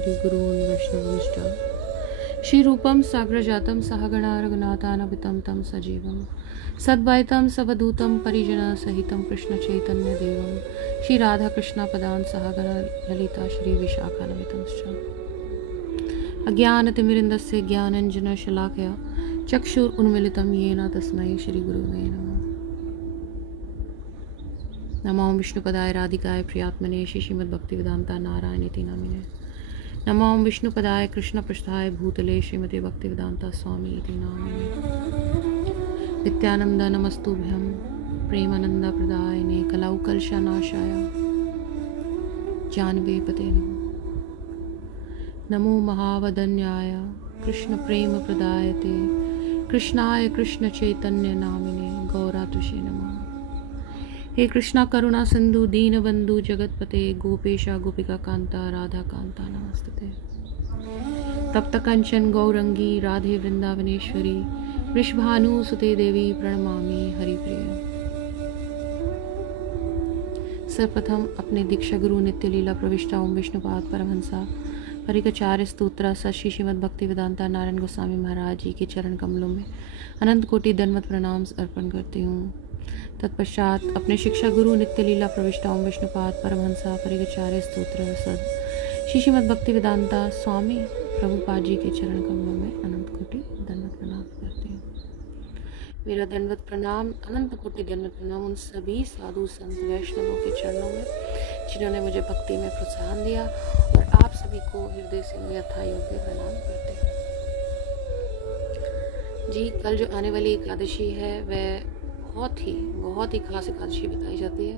श्री गुरून् वैष्णवंश्च श्री रूपम साग्रजातम सहगणा रघुनाथान्वितं तं सजीवं सद्वैतं सवधूतं परिजन सहितं कृष्ण चैतन्य देवं श्री राधा कृष्ण पदान् सहगणा ललिता श्री विशाखान्वितंश्च अज्ञानतिमिरिन्दस्य ज्ञानञ्जन शलाकया चक्षुरुन्मिलितं येन तस्मै श्री गुरुवे नमः। नमो विष्णुपदाय राधिकाय प्रियात्मने श्रीमद्भक्तिवेदान्ता नारायणीति नामिने। नमो विष्णुपदाय कृष्णपृष्ठाय भूतले श्रीमते भक्तिवेदान्ता स्वामी इति नामिने। नित्यानंद नमस्तुभ्यं प्रेमानन्दप्रदायिने कलौकलशनाशाय जानवे पते नमः। नमो महावदन्याय कृष्णप्रेमप्रदायते कृष्णाय कृष्णचैतन्य नामिने गौरातुषे नमः। हे कृष्णा करुणा सिंधु दीनबंधु जगतपते गोपेशा गोपिका कांता राधा कांता नमस्ते। तप्त कंचन गौरंगी राधे वृंदावनेश्वरी वृषभानुसुते देवी प्रणमामि हरिप्रिय। सर्वप्रथम अपने दीक्षा गुरु नित्य लीला प्रविष्टा ओम विष्णुपाद परमहंसा परिकचार्य स्तोत्र सश्री श्रीमद् भक्ति वेदांता नारायण गोस्वामी महाराज जी के चरण कमलों में अनंत कोटि दंडवत प्रणाम अर्पण करती हूँ। तत्पश्चात अपने शिक्षा गुरु नित्य लीला प्रविष्टा ओम विष्णुपाद परमहंसा परिकचार्य स्तोत्र सद श्री श्रीमद् भक्ति वेदांता स्वामी प्रभुपाद जी के चरण कमलों में अनंत कोटि दंडवत प्रणाम करती हूँ। मेरा दंडवत प्रणाम अनंत कोटि दंडवत प्रणाम उन सभी साधु संत वैष्णवों के चरणों में जिन्होंने मुझे भक्ति में प्रोत्साहन दिया और आप सभी को हृदय से मैं यथा योग्य प्रणाम करते हैं। जी, कल जो आने वाली एकादशी है वह बहुत ही खास एकादशी बताई जाती है।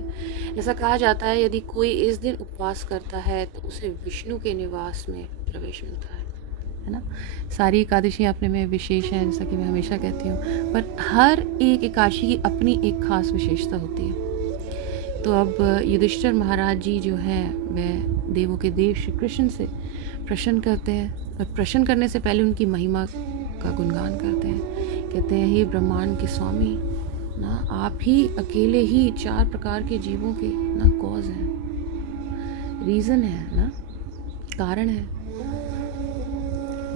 ऐसा कहा जाता है यदि कोई इस दिन उपवास करता है तो उसे विष्णु के निवास में प्रवेश मिलता है ना। सारी एकादशी अपने में विशेष है, जैसा कि मैं हमेशा कहती हूँ, पर हर एक एकादशी की अपनी एक खास विशेषता होती है। तो अब युधिष्ठिर महाराज जी जो हैं वह देवों के देव श्री कृष्ण से प्रश्न करते हैं, और प्रश्न करने से पहले उनकी महिमा का गुणगान करते हैं। कहते हैं, हे ब्रह्मांड के स्वामी ना, आप ही अकेले ही 4 प्रकार के जीवों के ना कॉज हैं, रीज़न है ना, कारण है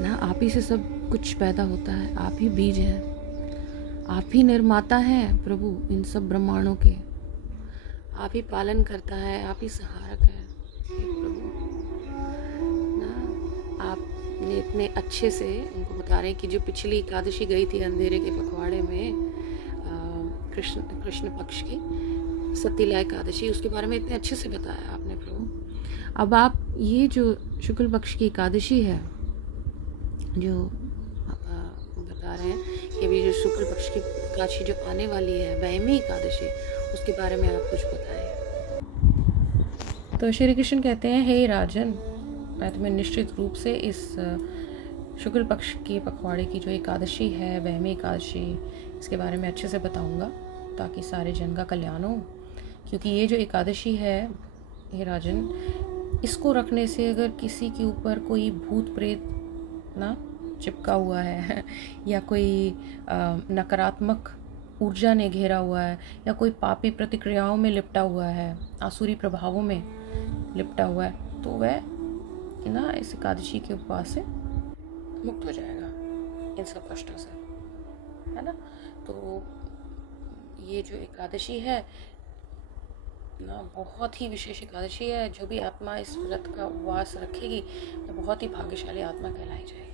ना। आप ही से सब कुछ पैदा होता है, आप ही बीज हैं, आप ही निर्माता हैं प्रभु इन सब ब्रह्मांडों के, आप ही पालन करता है, आप ही सहारक है प्रभु ना। आपने इतने अच्छे से उनको बता रहे हैं कि जो पिछली एकादशी गई थी अंधेरे के पखवाड़े में, कृष्ण पक्ष की सतीला एकादशी, उसके बारे में इतने अच्छे से बताया आपने प्रभु। अब आप ये जो शुक्ल पक्ष की एकादशी है जो बता रहे हैं कि अभी जो शुक्ल पक्ष की एकादशी जो आने वाली है वहमी एकादशी, उसके बारे में आप कुछ बताएं। तो श्री कृष्ण कहते हैं, हे राजन, मैं तुम्हें निश्चित रूप से इस शुक्ल पक्ष के पखवाड़े की जो एकादशी है वहमी एकादशी, इसके बारे में अच्छे से बताऊंगा ताकि सारे जन का कल्याण हो। क्योंकि ये जो एकादशी है हे राजन, इसको रखने से अगर किसी के ऊपर कोई भूत प्रेत ना चिपका हुआ है या कोई नकारात्मक ऊर्जा ने घेरा हुआ है या कोई पापी प्रतिक्रियाओं में लिपटा हुआ है, आसुरी प्रभावों में लिपटा हुआ है, तो वह ना इस एकादशी के उपवास से मुक्त हो जाएगा इन सब कष्टों से, है ना। तो ये जो एकादशी है ना बहुत ही विशेष एकादशी है। जो भी आत्मा इस व्रत का उपवास रखेगी तो बहुत ही भाग्यशाली आत्मा कहलाई जाएगी।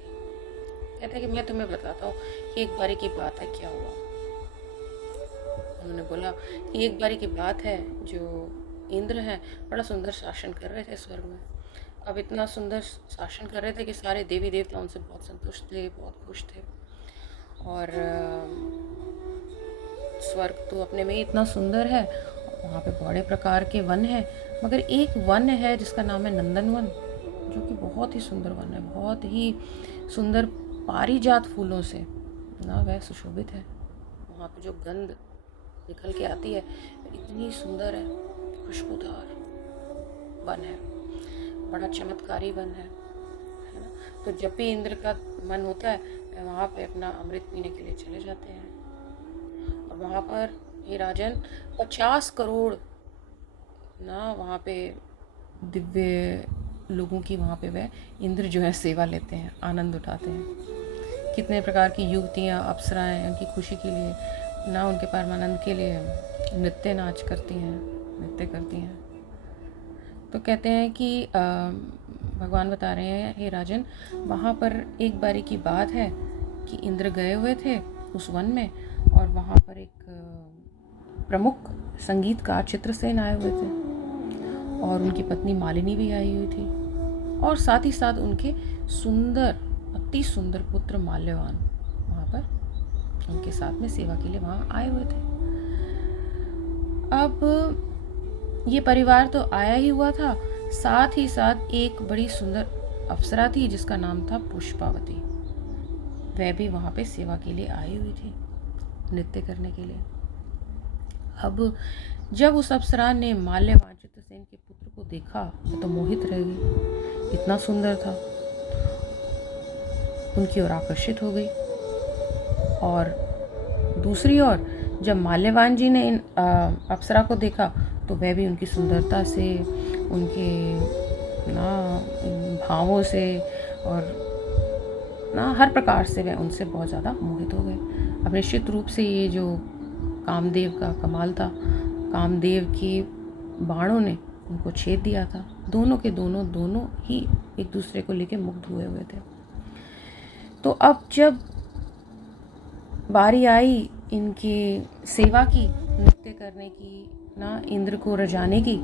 कहते हैं कि मैं तुम्हें बताता हूँ कि एक बारी की बात है क्या हुआ। उन्होंने बोला कि एक बारी की बात है, जो इंद्र हैं बड़ा सुंदर शासन कर रहे थे स्वर्ग में। अब इतना सुंदर शासन कर रहे थे कि सारे देवी देवता उनसे बहुत संतुष्ट थे, बहुत खुश थे। और स्वर्ग तो अपने में ही इतना सुंदर है, वहाँ पे बड़े प्रकार के वन हैं, मगर एक वन है जिसका नाम है नंदन वन, जो कि बहुत ही सुंदर वन है, बहुत ही सुंदर पारिजात फूलों से ना वह सुशोभित है। वहाँ पे जो गंध निकल के आती है इतनी सुंदर है, खुशबूदार वन है, बड़ा चमत्कारी वन है ना। तो जब भी इंद्र का मन होता है वहाँ पे अपना अमृत पीने के लिए चले जाते हैं। और वहाँ पर हे राजन 50 करोड़ ना वहाँ पे दिव्य लोगों की वहाँ पे वह इंद्र जो है सेवा लेते हैं, आनंद उठाते हैं। कितने प्रकार की युवतियाँ, अप्सराएं उनकी खुशी के लिए ना, उनके परमानंद के लिए नृत्य नाच करती हैं, नृत्य करती हैं। तो कहते हैं कि भगवान बता रहे हैं, हे राजन, वहाँ पर एक बारी की बात है कि इंद्र गए हुए थे उस वन में, और वहाँ पर एक प्रमुख संगीतकार चित्रसेन आए हुए थे, और उनकी पत्नी मालिनी भी आई हुई थी, और साथ ही साथ उनके सुंदर, अति सुंदर पुत्र माल्यवान वहाँ पर उनके साथ में सेवा के लिए वहाँ आए हुए थे। अब ये परिवार तो आया ही हुआ था, साथ ही साथ एक बड़ी सुंदर अप्सरा थी जिसका नाम था पुष्पावती। वह भी वहाँ पे सेवा के लिए आई हुई थी, नृत्य करने के लिए। अब जब उस अप्सरा ने माल्यवान चित्रसेन के पुत्र को देखा, वह तो मोहित रह गई, इतना सुंदर था, उनकी ओर आकर्षित हो गई। और दूसरी ओर जब माल्यवान जी ने इन अप्सरा को देखा तो वह भी उनकी सुंदरता से, उनके भावों से और हर प्रकार से वह उनसे बहुत ज़्यादा मोहित हो गए। अब निश्चित रूप से ये जो कामदेव का कमाल था, कामदेव के बाणों ने उनको छेद दिया था। दोनों के दोनों ही एक दूसरे को लेकर मुग्ध हुए हुए थे। तो अब जब बारी आई इनकी सेवा की, नृत्य करने की, इंद्र को रजाने की,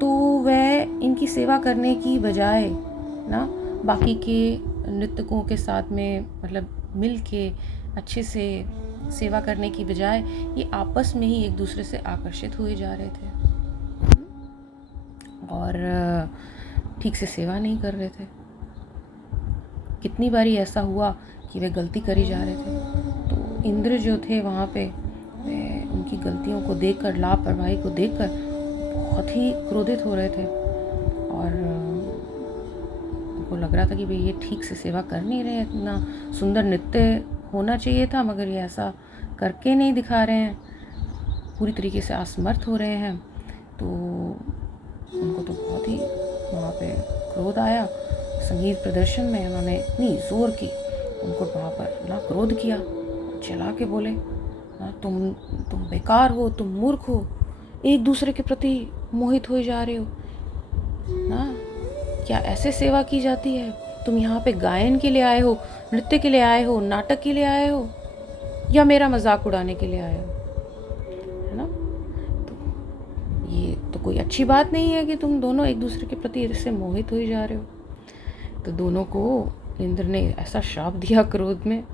तो वह इनकी सेवा करने की बजाय बाकी के नृत्यकों के साथ में मिल के अच्छे से सेवा करने की बजाय ये आपस में ही एक दूसरे से आकर्षित हुए जा रहे थे और ठीक से सेवा नहीं कर रहे थे। कितनी बारी ऐसा हुआ कि वे गलती करी जा रहे थे, तो इंद्र जो थे वहाँ पे, वे उनकी गलतियों को देखकर, लापरवाही को देखकर बहुत ही क्रोधित हो रहे थे और उनको लग रहा था कि भाई ये ठीक से सेवा कर नहीं रहे, इतना सुंदर नृत्य होना चाहिए था मगर ये ऐसा करके नहीं दिखा रहे हैं, पूरी तरीके से असमर्थ हो रहे हैं। तो उनको तो बहुत ही वहाँ पे क्रोध आया। संगीत प्रदर्शन में उन्होंने इतनी ज़ोर की, उनको वहाँ पर क्रोध किया, चिल्ला के बोले, तुम बेकार हो, तुम मूर्ख हो, एक दूसरे के प्रति मोहित हो जा रहे हो, क्या ऐसे सेवा की जाती है? तुम यहाँ पे गायन के लिए आए हो, नृत्य के लिए आए हो, नाटक के लिए आए हो, या मेरा मजाक उड़ाने के लिए आए हो? है ना? तो ये तो कोई अच्छी बात नहीं है कि तुम दोनों एक दूसरे के प्रति इससे मोहित हो जा रहे हो। तो दोनों को इंद्र ने ऐसा श्राप दिया क्रोध में,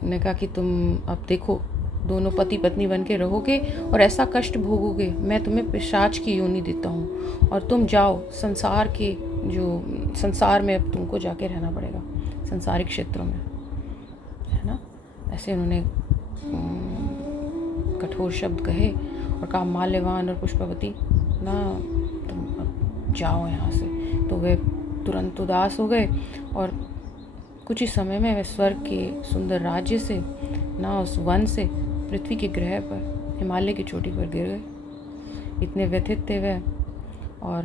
ने कहा कि तुम अब देखो, दोनों पति पत्नी बन के रहोगे और ऐसा कष्ट भोगोगे, मैं तुम्हें पिशाच की योनि देता हूँ और तुम जाओ संसार में अब तुमको जाके रहना पड़ेगा, संसारिक क्षेत्रों में, है ना। ऐसे उन्होंने कठोर शब्द कहे और कहा, माल्यवान और पुष्पावती तुम अब जाओ यहाँ से। तो वे तुरंत उदास हो गए और कुछ ही समय में वे स्वर्ग के सुंदर राज्य से उस वन से पृथ्वी के ग्रह पर, हिमालय की चोटी पर गिर गए। इतने व्यथित थे वह और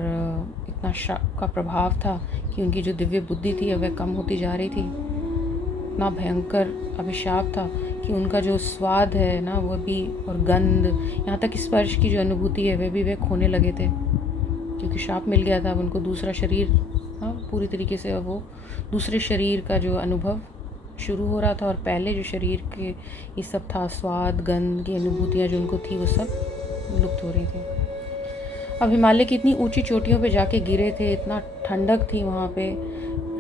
इतना शाप का प्रभाव था कि उनकी जो दिव्य बुद्धि थी वह कम होती जा रही थी। इतना भयंकर अभिशाप था कि उनका जो स्वाद है वह भी, और गंध, यहाँ तक स्पर्श की जो अनुभूति है वह भी वे खोने लगे थे, क्योंकि शाप मिल गया था। अब उनको दूसरा शरीर, पूरी तरीके से वो दूसरे शरीर का जो अनुभव शुरू हो रहा था, और पहले जो शरीर के ये सब था, स्वाद, गंध की अनुभूतियाँ जो उनको थी वो सब लुप्त हो रही थी। अब हिमालय की इतनी ऊंची चोटियों पे जाके गिरे थे, इतना ठंडक थी वहाँ पे,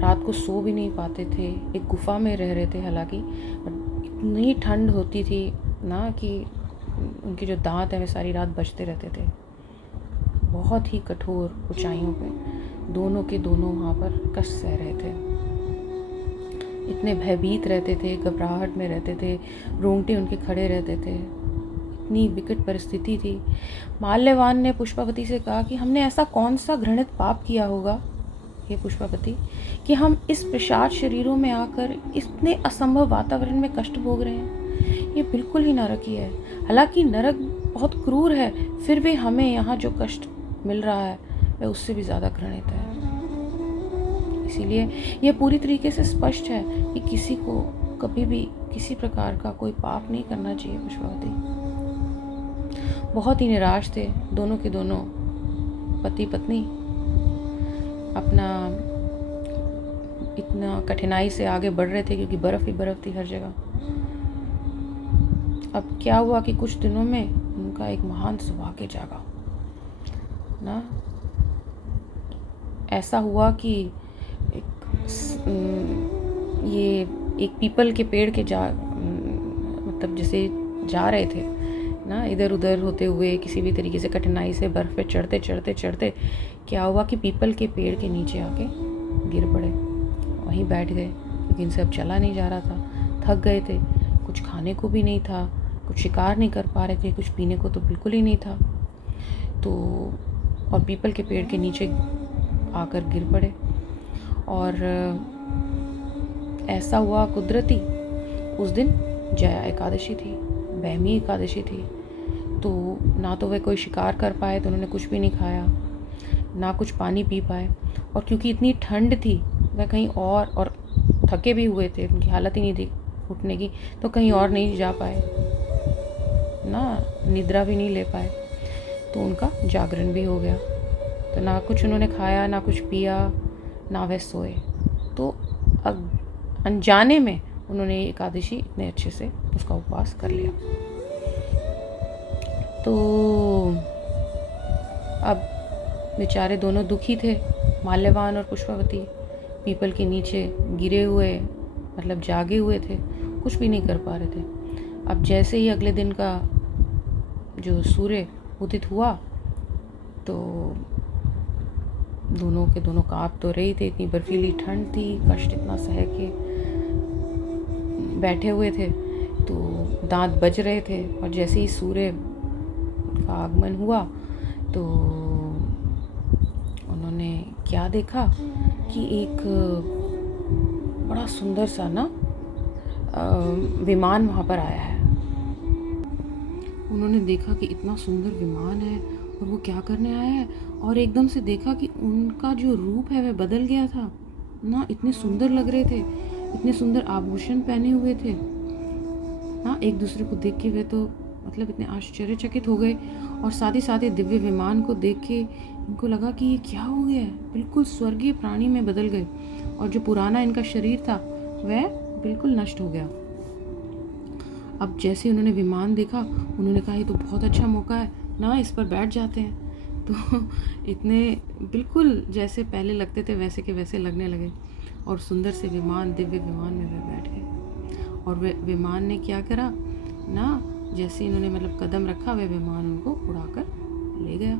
रात को सो भी नहीं पाते थे, एक गुफा में रह रहे थे हालांकि, इतनी ठंड होती थी कि उनके जो दांत हैं वे सारी रात बजते रहते थे। बहुत ही कठोर ऊंचाइयों पे दोनों के दोनों वहाँ पर कष्ट सह रहे थे, इतने भयभीत रहते थे, घबराहट में रहते थे, रोंगटे उनके खड़े रहते थे, इतनी विकट परिस्थिति थी। माल्यवान ने पुष्पावती से कहा कि हमने ऐसा कौन सा घृणित पाप किया होगा हे पुष्पावती कि हम इस पिशाच शरीरों में आकर इतने असंभव वातावरण में कष्ट भोग रहे हैं। ये बिल्कुल ही नरक ही है। हालांकि नरक बहुत क्रूर है, फिर भी हमें यहाँ जो कष्ट मिल रहा है वह उससे भी ज़्यादा घृणित है। इसीलिए ये पूरी तरीके से स्पष्ट है कि किसी को कभी भी किसी प्रकार का कोई पाप नहीं करना चाहिए। पुष्पावती बहुत ही निराश थे दोनों के दोनों पति पत्नी, अपना इतना कठिनाई से आगे बढ़ रहे थे क्योंकि बर्फ़ ही बर्फ़ थी हर जगह। अब क्या हुआ कि कुछ दिनों में उनका एक महान सौभाग्य जागा ना। ऐसा हुआ कि ये एक पीपल के पेड़ के मतलब जैसे जा रहे थे ना, इधर उधर होते हुए किसी भी तरीके से कठिनाई से बर्फ़ पे चढ़ते चढ़ते चढ़ते क्या हुआ कि पीपल के पेड़ के नीचे आके गिर पड़े, वहीं बैठ गए क्योंकि इनसे अब चला नहीं जा रहा था, थक गए थे, कुछ खाने को भी नहीं था, कुछ शिकार नहीं कर पा रहे थे, कुछ पीने को तो बिल्कुल ही नहीं था। तो और पीपल के पेड़ के नीचे आकर गिर पड़े। और ऐसा हुआ कुदरती, उस दिन जया एकादशी थी, बैमी एकादशी थी, तो ना तो वह कोई शिकार कर पाए, तो उन्होंने कुछ भी नहीं खाया, ना कुछ पानी पी पाए। और क्योंकि इतनी ठंड थी वह कहीं और थके भी हुए थे, उनकी हालत ही नहीं थी उठने की, तो कहीं और नहीं जा पाए ना, निद्रा भी नहीं ले पाए, तो उनका जागरण भी हो गया। तो ना कुछ उन्होंने खाया, ना कुछ पिया, ना वह सोए। तो अनजाने में उन्होंने एकादशी इतने अच्छे से उसका उपवास कर लिया। तो अब बेचारे दोनों दुखी थे, माल्यवान और पुष्पावती, पीपल के नीचे गिरे हुए, मतलब जागे हुए थे, कुछ भी नहीं कर पा रहे थे। अब जैसे ही अगले दिन का जो सूर्य उदित हुआ तो दोनों के दोनों काँप तो रही थे, इतनी बर्फीली ठंड थी, कष्ट इतना सह के बैठे हुए थे, तो दांत बज रहे थे। और जैसे ही सूर्य का आगमन हुआ तो उन्होंने क्या देखा कि एक बड़ा सुंदर सा ना विमान वहाँ पर आया है। उन्होंने देखा कि इतना सुंदर विमान है और वो क्या करने आया है, और एकदम से देखा कि उनका जो रूप है वह बदल गया था ना, इतने सुंदर लग रहे थे, इतने सुंदर आभूषण पहने हुए थे ना। एक दूसरे को देख के वे तो मतलब इतने आश्चर्यचकित हो गए, और साथ ही दिव्य विमान को देख के इनको लगा कि ये क्या हो गया है, बिल्कुल स्वर्गीय प्राणी में बदल गए, और जो पुराना इनका शरीर था वह बिल्कुल नष्ट हो गया। अब जैसे उन्होंने विमान देखा, उन्होंने कहा ये तो बहुत अच्छा मौका है ना, इस पर बैठ जाते हैं। तो इतने बिल्कुल जैसे पहले लगते थे वैसे के वैसे लगने लगे, और सुंदर से विमान, दिव्य विमान में वे बैठ गए। और वे विमान ने क्या करा ना, जैसे इन्होंने मतलब कदम रखा, वे विमान उनको उड़ाकर ले गया।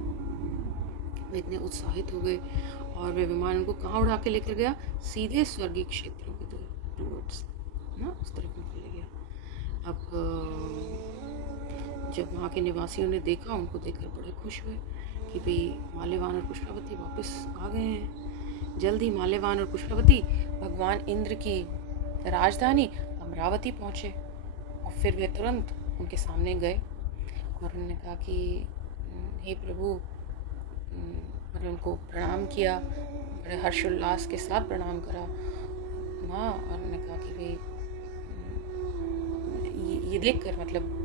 वे इतने उत्साहित हो गए, और वे विमान उनको कहाँ उड़ा के लेकर गया, सीधे स्वर्गीय क्षेत्रों की टूवर्ड्स ना, उस तरफ उनको ले गया। अब जब वहाँ के निवासियों ने देखा, उनको देखकर बड़े खुश हुए कि भाई माल्यवान और पुष्पावती वापस आ गए हैं। जल्दी माल्यवान और पुष्पावती भगवान इंद्र की राजधानी अमरावती पहुँचे, और फिर वे तुरंत उनके सामने गए और उन्होंने कहा कि हे प्रभु, और उनको प्रणाम किया, बड़े हर्षोल्लास के साथ प्रणाम करा माँ। और उन्होंने कहा कि भाई ये देखकर मतलब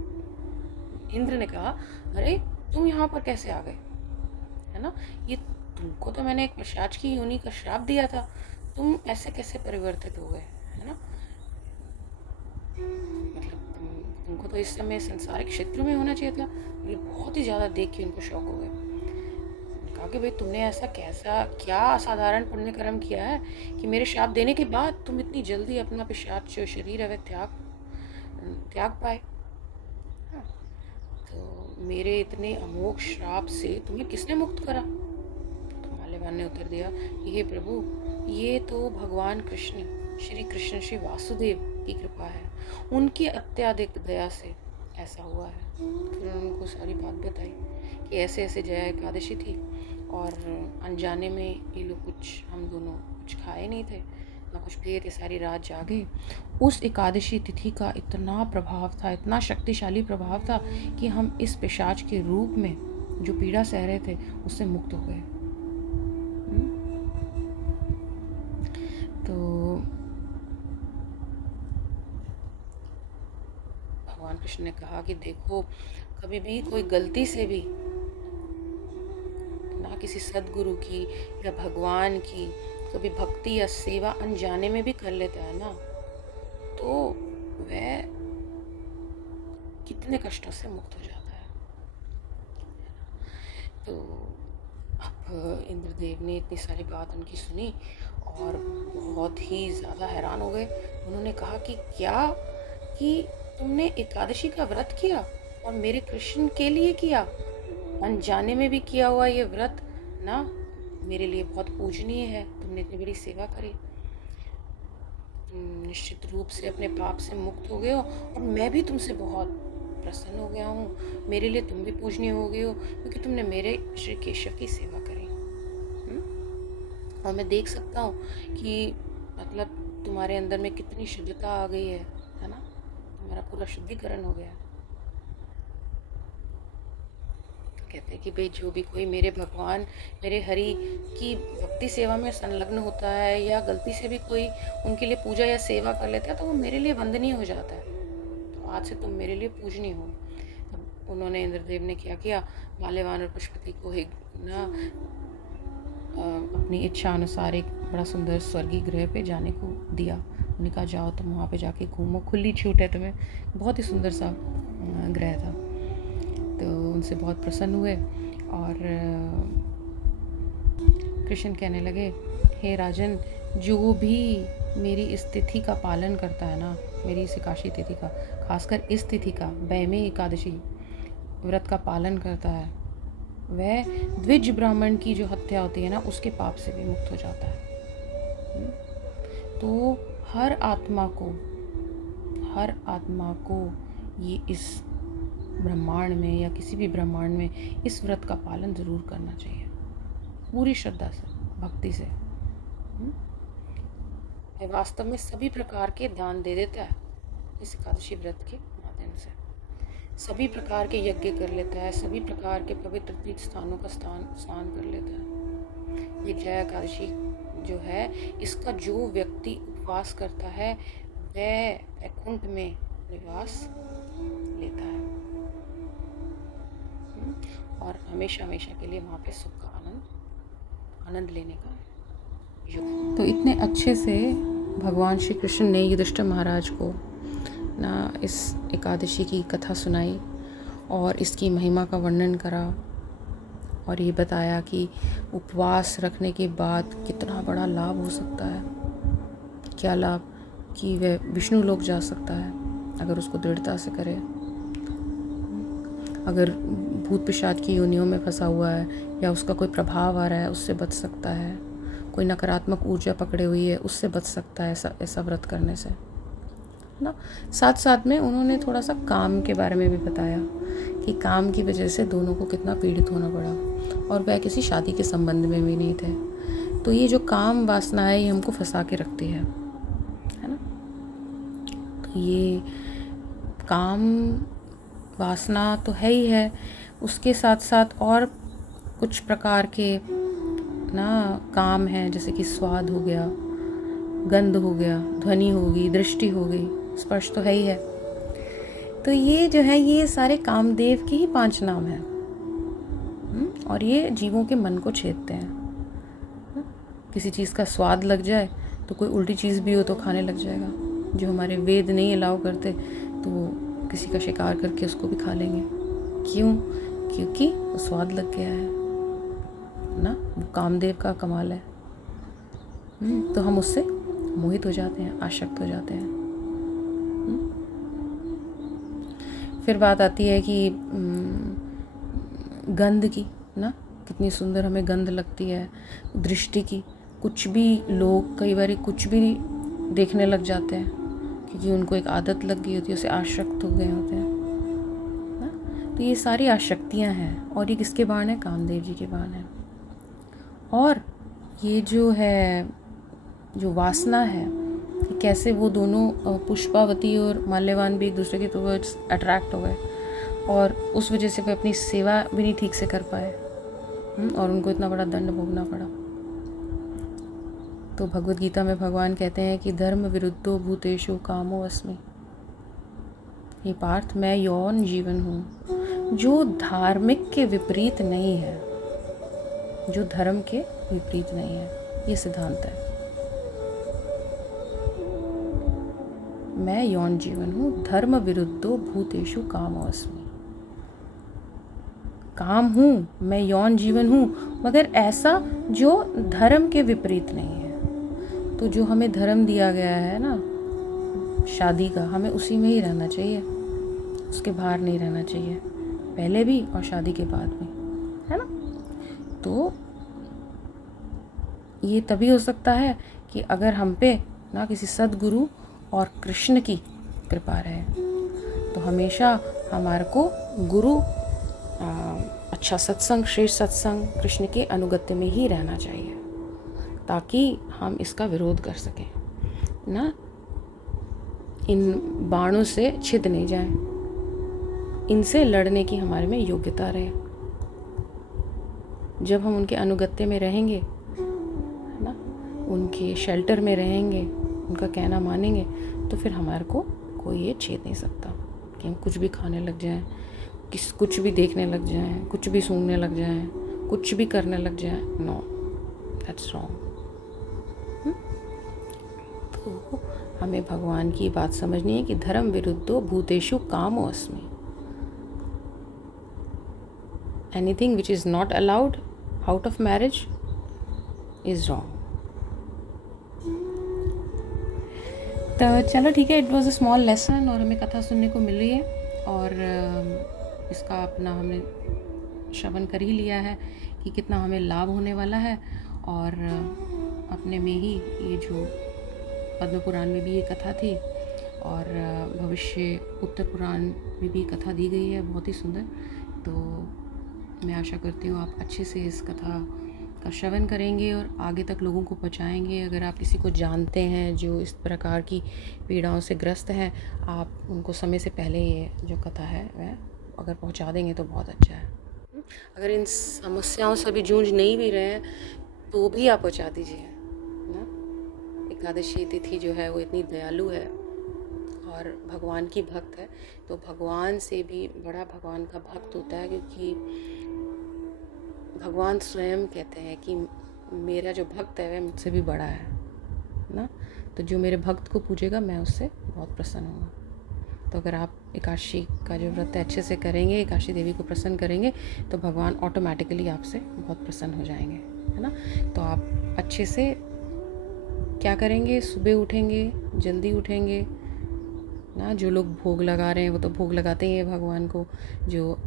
इंद्र ने कहा, अरे तुम यहाँ पर कैसे आ गए, है ना, ये तुमको तो मैंने एक पिशाच की योनि का श्राप दिया था, तुम ऐसे कैसे परिवर्तित हो गए, है ना, मतलब तुमको तो इस समय संसारिक क्षेत्र में होना चाहिए था। बहुत ही ज़्यादा देख के उनको शौक हो गया। कहा कि भाई तुमने ऐसा कैसा क्या असाधारण पुण्य कर्म किया है कि मेरे श्राप देने के बाद तुम इतनी जल्दी अपना पिशाच जो शरीर है वह त्याग पाए। हाँ, तो मेरे इतने अमोघ श्राप से तुम्हें किसने मुक्त करा। तो माल्यवान ने उत्तर दिया कि हे प्रभु, ये तो भगवान कृष्ण, श्री कृष्ण, श्री वासुदेव की कृपा है, उनकी अत्याधिक दया से ऐसा हुआ है। फिर उन्होंने उनको सारी बात बताई कि ऐसे ऐसे जया एकादशी थी, और अनजाने में ये लोग हम दोनों कुछ खाए नहीं थे, ना कुछ पिए थे, सारी रात जागे। उस एकादशी तिथि का इतना प्रभाव था, इतना शक्तिशाली प्रभाव था कि हम इस पिशाच के रूप में जो पीड़ा सह रहे थे उससे मुक्त हो गए। भगवान कृष्ण ने कहा कि देखो, कभी भी कोई गलती से भी ना किसी सदगुरु की या भगवान की कभी भक्ति या सेवा अनजाने में भी कर लेता है ना, तो वह कितने कष्टों से मुक्त हो जाता है। तो अब इंद्रदेव ने इतनी सारी बात उनकी सुनी और बहुत ही ज़्यादा हैरान हो गए। उन्होंने कहा कि क्या कि तुमने एकादशी का व्रत किया और मेरे कृष्ण के लिए किया, अनजाने में भी किया हुआ ये व्रत ना मेरे लिए बहुत पूजनीय है। तुमने इतनी बड़ी सेवा करी, तुम निश्चित रूप से अपने पाप से मुक्त हो गए हो और मैं भी तुमसे बहुत प्रसन्न हो गया हूँ। मेरे लिए तुम भी पूजनीय हो गए हो क्योंकि तुमने मेरे श्री केशव की सेवा करी। और मैं देख सकता हूँ कि मतलब तुम्हारे अंदर में कितनी शुद्धता आ गई है ना, तुम्हारा पूरा शुद्धिकरण हो गया। कहते हैं कि भाई जो भी कोई मेरे भगवान मेरे हरि की भक्ति सेवा में संलग्न होता है या गलती से भी कोई उनके लिए पूजा या सेवा कर लेता है तो वो मेरे लिए वंदनीय हो जाता है। तो आज से तुम मेरे लिए पूजनीय हो। तब उन्होंने इंद्रदेव ने क्या किया, माल्यवान और पशुपति को एक ना अपनी इच्छा अनुसार एक बड़ा सुंदर स्वर्गीय ग्रह पे जाने को दिया। उन्होंने कहा जाओ तुम वहाँ पे जाके घूमो, खुली छूट है तुम्हें। बहुत ही सुंदर सा ग्रह था। तो उनसे बहुत प्रसन्न हुए और कृष्ण कहने लगे, हे राजन, जो भी मेरी इस तिथि का पालन करता है ना, मेरी इस एकादशी तिथि का, खासकर इस तिथि का बैमी एकादशी व्रत का पालन करता है, वह द्विज ब्राह्मण की जो हत्या होती है ना उसके पाप से भी मुक्त हो जाता है। तो हर आत्मा को ये इस ब्रह्मांड में या किसी भी ब्रह्मांड में इस व्रत का पालन ज़रूर करना चाहिए, पूरी श्रद्धा से, भक्ति से। वास्तव में सभी प्रकार के दान दे देता है इस एकादशी व्रत के माध्यम से, सभी प्रकार के यज्ञ कर लेता है, सभी प्रकार के पवित्र तीर्थ स्थानों का स्नान कर लेता है। ये जया एकादशी जो है, इसका जो व्यक्ति उपवास करता है वह वैकुंठ में निवास लेता है और हमेशा हमेशा के लिए वहाँ पे सुख का आनंद लेने का युग। तो इतने अच्छे से भगवान श्री कृष्ण ने युधिष्ठिर महाराज को ना इस एकादशी की कथा सुनाई और इसकी महिमा का वर्णन करा और ये बताया कि उपवास रखने के बाद कितना बड़ा लाभ हो सकता है। क्या लाभ, कि वह विष्णु लोक जा सकता है अगर उसको दृढ़ता से करे। अगर भूत पिशाच की योनियों में फंसा हुआ है या उसका कोई प्रभाव आ रहा है उससे बच सकता है, कोई नकारात्मक ऊर्जा पकड़े हुई है उससे बच सकता है ऐसा व्रत करने से ना। साथ साथ में उन्होंने थोड़ा सा काम के बारे में भी बताया कि काम की वजह से दोनों को कितना पीड़ित होना पड़ा और वह किसी शादी के संबंध में भी नहीं थे। तो ये जो काम वासना है ये हमको फंसा के रखती है ना। तो ये काम वासना तो है ही है, उसके साथ साथ और कुछ प्रकार के ना काम हैं, जैसे कि स्वाद हो गया, गंध हो गया, ध्वनि होगी, दृष्टि हो गई, स्पर्श तो है ही है। तो ये जो है ये सारे कामदेव के ही 5 नाम हैं और ये जीवों के मन को छेदते हैं। किसी चीज़ का स्वाद लग जाए तो कोई उल्टी चीज़ भी हो तो खाने लग जाएगा। जो हमारे वेद नहीं अलाउ करते तो वो किसी का शिकार करके उसको भी खा लेंगे। क्यों? क्योंकि स्वाद लग गया है ना, वो कामदेव का कमाल है। तो हम उससे मोहित हो जाते हैं, आसक्त हो जाते हैं। फिर बात आती है कि गंध की ना, कितनी सुंदर हमें गंध लगती है। दृष्टि की, कुछ भी लोग कई बार कुछ भी देखने लग जाते हैं क्योंकि उनको एक आदत लग गई होती है, उससे आसक्त हो गए होते हैं ना। तो ये सारी आसक्तियाँ हैं और ये किसके बाण है? कामदेव जी के बाण है। और ये जो है जो वासना है कि कैसे वो दोनों पुष्पावती और माल्यवान भी एक दूसरे के टुवर्ड्स अट्रैक्ट हो गए और उस वजह से वे अपनी सेवा भी नहीं ठीक से कर पाए और उनको इतना बड़ा दंड भोगना पड़ा। तो भगवद गीता में भगवान कहते हैं कि धर्म विरुद्धो भूतेषु कामो अस्मि। ये पार्थ, मैं यौन जीवन हूँ जो धार्मिक के विपरीत नहीं है, जो धर्म के विपरीत नहीं है। ये सिद्धांत है। मैं यौन जीवन हूँ, धर्म विरुद्धो भूतेषु कामोऽस्मि। काम हूँ, मैं यौन जीवन हूँ, मगर ऐसा जो धर्म के विपरीत नहीं है। तो जो हमें धर्म दिया गया है ना शादी का, हमें उसी में ही रहना चाहिए, उसके बाहर नहीं रहना चाहिए, पहले भी और शादी के बाद भी, है ना। तो ये तभी हो सकता है कि अगर हम पे ना किसी सद्गुरु और कृष्ण की कृपा रहे। तो हमेशा हमारे को गुरु, अच्छा सत्संग, श्रेष्ठ सत्संग, कृष्ण के अनुगत्य में ही रहना चाहिए, ताकि हम इसका विरोध कर सकें ना, इन बाणों से छिद नहीं जाएं, इनसे लड़ने की हमारे में योग्यता रहे। जब हम उनके अनुगत्य में रहेंगे, है ना, उनके शेल्टर में रहेंगे, उनका कहना मानेंगे, तो फिर हमारे को कोई ये छेद नहीं सकता कि हम कुछ भी खाने लग जाएं, कुछ भी देखने लग जाएं, कुछ भी सुनने लग जाएं, कुछ भी करने लग जाएं। No, that's wrong. तो हमें भगवान की बात समझनी है कि धर्म विरुद्धो भूतेषु कामोऽस्मि। Anything which is not allowed out of marriage is wrong. तो चलो ठीक है, it was a small lesson, और हमें कथा सुनने को मिल रही है, और इसका अपना हमने श्रवण कर ही लिया है कि कितना हमें लाभ होने वाला है। और अपने में ही ये जो पद्म पुराण में भी ये कथा थी, और भविष्य उत्तर पुराण में भी कथा दी गई है, बहुत ही सुंदर। तो मैं आशा करती हूँ आप अच्छे से इस कथा का श्रवण करेंगे और आगे तक लोगों को पहुँचाएंगे। अगर आप किसी को जानते हैं जो इस प्रकार की पीड़ाओं से ग्रस्त हैं, आप उनको समय से पहले ये जो कथा है वह अगर पहुँचा देंगे तो बहुत अच्छा है। अगर इन समस्याओं से भी जूझ नहीं भी रहे हैं तो भी आप पहुँचा दीजिए ना। एकादशी तिथि जो है वो इतनी दयालु है और भगवान की भक्त है, तो भगवान से भी बड़ा भगवान का भक्त होता है, क्योंकि भगवान स्वयं कहते हैं कि मेरा जो भक्त है वह मुझसे भी बड़ा है ना। तो जो मेरे भक्त को पूजेगा मैं उससे बहुत प्रसन्न हूँगा। तो अगर आप एकादशी का जो व्रत है अच्छे से करेंगे, एकादशी देवी को प्रसन्न करेंगे, तो भगवान ऑटोमेटिकली आपसे बहुत प्रसन्न हो जाएंगे, है ना। तो आप अच्छे से क्या करेंगे, सुबह उठेंगे, जल्दी उठेंगे ना। जो लोग भोग लगा रहे हैं वो तो भोग लगाते ही हैं भगवान को, जो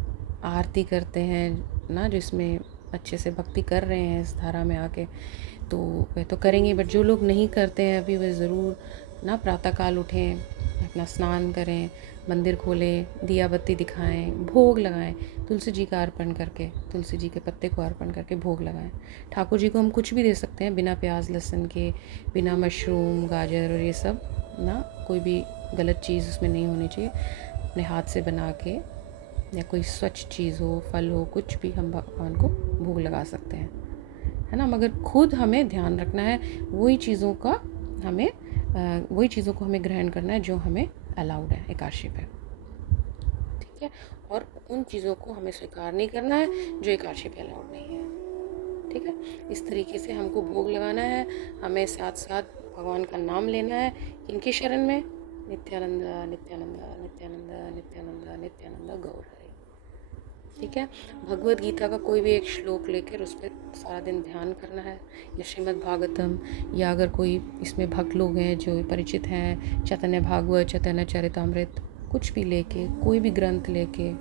आरती करते हैं ना, जिसमें अच्छे से भक्ति कर रहे हैं इस धारा में आके, तो वह तो करेंगे। बट जो लोग नहीं करते हैं अभी, वह ज़रूर ना प्रातःकाल उठें, अपना स्नान करें, मंदिर खोलें, दिया बत्ती दिखाएं, भोग लगाएं, तुलसी जी का अर्पण करके, तुलसी जी के पत्ते को अर्पण करके भोग लगाएं। ठाकुर जी को हम कुछ भी दे सकते हैं, बिना प्याज लहसुन के, बिना मशरूम गाजर और ये सब ना, कोई भी गलत चीज़ उसमें नहीं होनी चाहिए। अपने हाथ से बना के या कोई स्वच्छ चीज़ हो, फल हो, कुछ भी हम भगवान को भोग लगा सकते हैं, है ना। मगर खुद हमें ध्यान रखना है, वही चीज़ों को हमें ग्रहण करना है जो हमें अलाउड है एकादशी पे, ठीक है। और उन चीज़ों को हमें स्वीकार नहीं करना है जो एकादशी पे अलाउड नहीं है, ठीक है। इस तरीके से हमको भोग लगाना है, हमें साथ साथ भगवान का नाम लेना है। इनके शरण में नित्यानंद नित्यानंद नित्यानंद नित्यानंद नित्यानंद गौर हरि, ठीक है। भगवद गीता का कोई भी एक श्लोक लेकर उस पर सारा दिन ध्यान करना है, या श्रीमद् भागवतम, या अगर कोई इसमें भक्त लोग हैं जो परिचित हैं, चैतन्य भागवत, चैतन्य चरितामृत, कुछ भी लेके, कोई भी ग्रंथ लेके,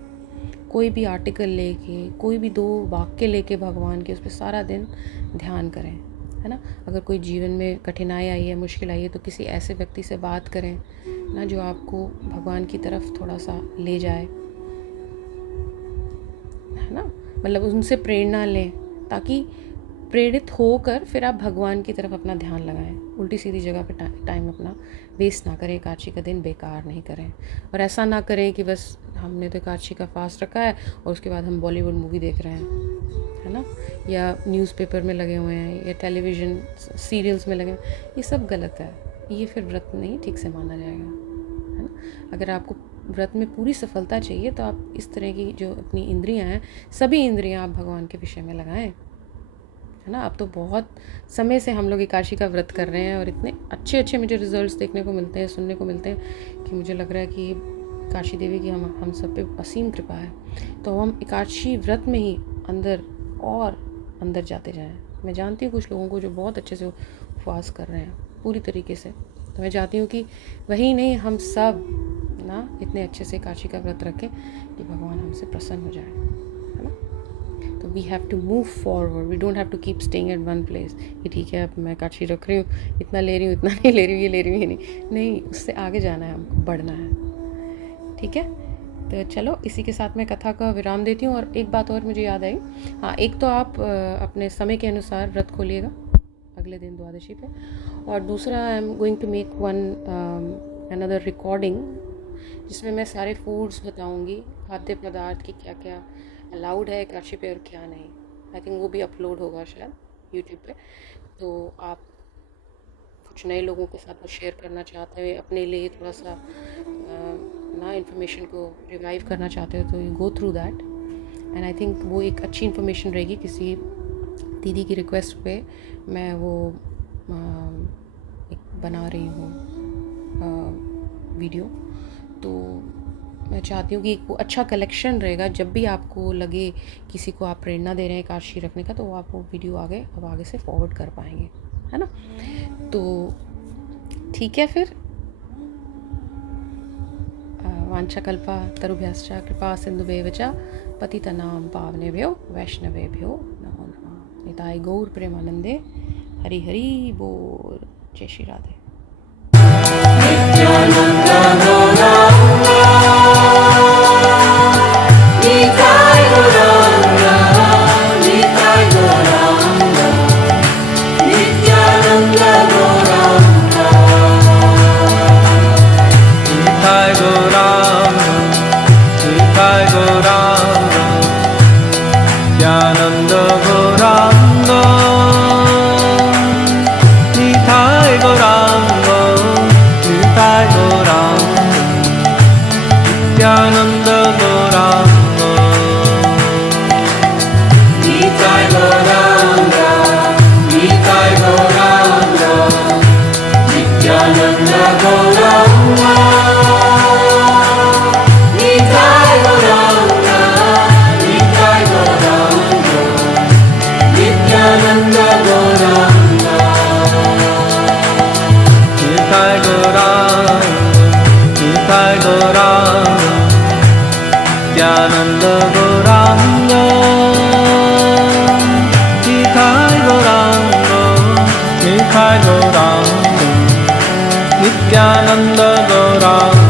कोई भी आर्टिकल लेके, कोई भी 2 वाक्य लेके भगवान के, उस पर सारा दिन ध्यान करें, है ना। अगर कोई जीवन में कठिनाई आई है, मुश्किल आई है, तो किसी ऐसे व्यक्ति से बात करें ना जो आपको भगवान की तरफ थोड़ा सा ले जाए, है ना। मतलब उनसे प्रेरणा लें, ताकि प्रेरित होकर फिर आप भगवान की तरफ अपना ध्यान लगाएं। उल्टी सीधी जगह पे टाइम अपना वेस्ट ना करें, एकादशी का दिन बेकार नहीं करें। और ऐसा ना करें कि बस हमने तो एकादशी का फास्ट रखा है और उसके बाद हम बॉलीवुड मूवी देख रहे हैं, है ना, या न्यूज़पेपर में लगे हुए हैं, या टेलीविज़न सीरियल्स में लगे। ये सब गलत है, ये फिर व्रत नहीं ठीक से माना जाएगा, है ना। अगर आपको व्रत में पूरी सफलता चाहिए तो आप इस तरह की जो अपनी इंद्रियां हैं, सभी इंद्रियां आप भगवान के विषय में लगाएं, है ना। अब तो बहुत समय से हम लोग एकादशी का व्रत कर रहे हैं और इतने अच्छे अच्छे मुझे रिजल्ट्स देखने को मिलते हैं, सुनने को मिलते हैं कि मुझे लग रहा है कि काशी देवी की हम सब पे असीम कृपा है। तो हम एकादशी व्रत में ही अंदर और अंदर जाते जाएं। मैं जानती हूँ कुछ लोगों को जो बहुत अच्छे से उपवास कर रहे हैं पूरी तरीके से, तो मैं चाहती हूँ कि वही नहीं, हम सब ना इतने अच्छे से काशी का व्रत रखें कि भगवान हमसे प्रसन्न हो जाए, है ना। तो we have to move forward, we don't have to keep staying at one place कि ठीक है अब मैं काशी रख रही हूँ, इतना ले रही हूँ, इतना नहीं ले रही हूँ, ये ले रही हूँ, ये नहीं, उससे आगे जाना है, हमको बढ़ना है, ठीक है। तो चलो इसी के साथ मैं कथा का विराम देती हूँ। और एक बात और मुझे याद आई, हाँ, एक तो आप अपने समय के अनुसार व्रत खोलिएगा अगले दिन द्वादशी पे, और दूसरा I am going to make one another recording जिसमें मैं सारे फूड्स बताऊंगी, खाद्य पदार्थ की क्या क्या अलाउड है एकादशी पे और क्या नहीं। आई थिंक वो भी अपलोड होगा शायद यूट्यूब पे। तो आप कुछ नए लोगों के साथ शेयर करना चाहते हैं, अपने लिए थोड़ा सा ना इन्फॉर्मेशन को रिवाइव करना चाहते हो तो you go through that, and I think वो एक अच्छी इन्फॉर्मेशन रहेगी। किसी दीदी की रिक्वेस्ट पे मैं वो एक बना रही हूँ वीडियो, तो मैं चाहती हूँ कि एक वो अच्छा कलेक्शन रहेगा। जब भी आपको लगे किसी को आप प्रेरणा दे रहे हैं एकादशी रखने का, तो आप वो वीडियो आगे से फॉरवर्ड कर पाएंगे, है ना। तो ठीक है, फिर वाञ्छाकल्पा तरुभ्यश्च कृपा सिन्धुभ्येव च पतितनां पावनेभ्यो वैष्णवेभ्यो नमो नमः। निताय गौर प्रेमानंदे। हरि हरि बोल। जय श्री राधे। नित्यानंद गौरांग निताय गौरांग निताय गौरांग नित्यानंद गौरांग।